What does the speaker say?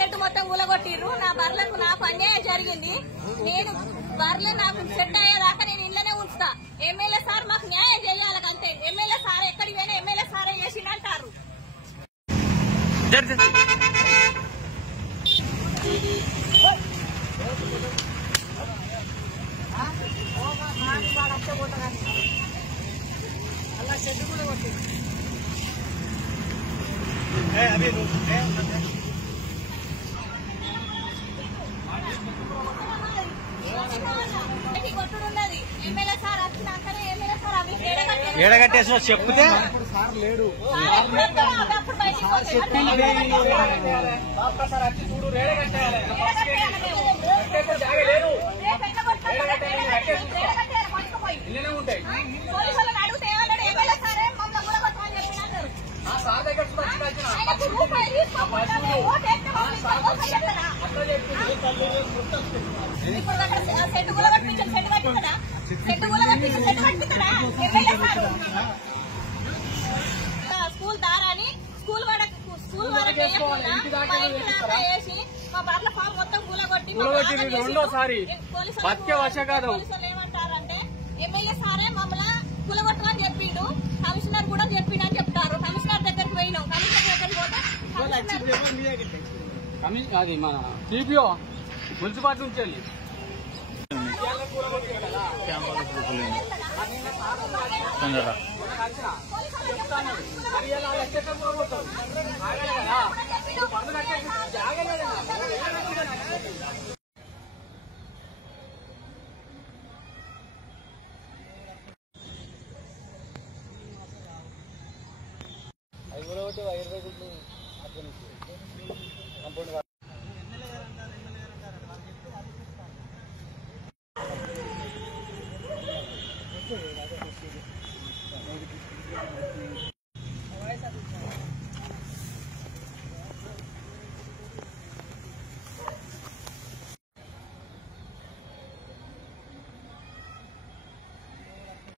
Set మొత్తం కూలగొట్టిర్రు. నా బర్లకు నాకు అన్యాయం జరిగింది. నేను బర్రెలు నాకు సెట్ అయ్యేదాకా నేను ఇళ్లనే ఉంచుతా. ఎమ్మెల్యే సార్ మాకు న్యాయం చేయాలి అంతే. ఎమ్మెల్యే సార్ ఎక్కడికి పోయినా ఎమ్మెల్యే సారే చేసిందంటారు. అలా చెట్టు కూడా కొట్టి కొట్టుడున్నది. ఎమ్మెల్యే సార్ వచ్చినాకనే ఎమ్మెల్యే సార్ అవి ఏడగట్టేసి చెప్తే సార్ లేడు. సెట్టు కూడా కట్టించారు. సెట్టు కట్టిస్తాడా? సెట్టు కూడా కట్టించారు. సెట్టు కట్టిస్తాడా? ఎమ్మెల్యే సార్ స్కూల్ దారాని స్కూల్ వరకు వేసి మా బర్ల ఫామ్ మొత్తం కూలగొట్టి రెండోసారి ఏమంటారంటే ఎమ్మెల్యే సారే మమ్మల్ని కూలగొట్టమని చెప్పిండు. కమిషనర్ కూడా చెప్పిండు అని చెప్తారు. కమిషనర్ దగ్గరికి పోయినాం. కమిషనర్ దగ్గరికి పోతే అది మన సిపిఓ మున్సిపాలిటీ నుంచి వెళ్ళి అది కూడా 20 గుడ్లు